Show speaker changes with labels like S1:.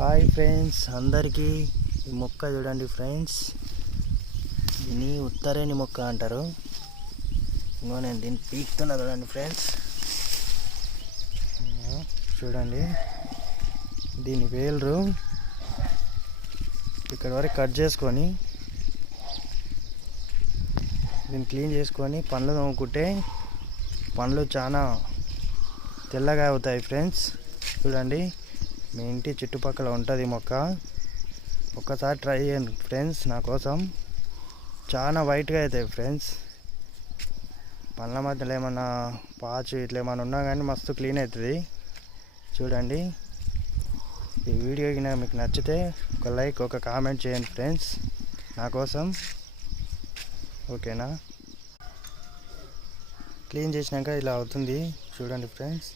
S1: Hi friends అందరికీ ఈ మొక్క చూడండి ఫ్రెండ్స్. దీన్ని ఉత్తరేణి మొక్క అంటారు. ఇంకో నేను దీన్ని పీక్తున్నా చూడండి ఫ్రెండ్స్. చూడండి దీని వేలు ఇక్కడ వరకు కట్ చేసుకొని దీన్ని క్లీన్ చేసుకొని పండ్లు తోముకుంటే పండ్లు చాలా తెల్లగా అవుతాయి ఫ్రెండ్స్. చూడండి మీ ఇంటి చుట్టుపక్కల ఉంటుంది మొక్క. ఒక్కసారి ట్రై చేయండి ఫ్రెండ్స్ నా కోసం. చాలా వైట్గా అవుతాయి ఫ్రెండ్స్. పండ్ల మధ్యలో ఏమన్నా పాచు ఇట్లా ఏమైనా ఉన్నా కానీ మస్తు క్లీన్ అవుతుంది చూడండి. ఈ వీడియో కింద మీకు నచ్చితే ఒక లైక్ ఒక కామెంట్ చేయండి ఫ్రెండ్స్ నా కోసం. ఓకేనా? క్లీన్ చేసినాక ఇలా అవుతుంది. చూడండి ఫ్రెండ్స్.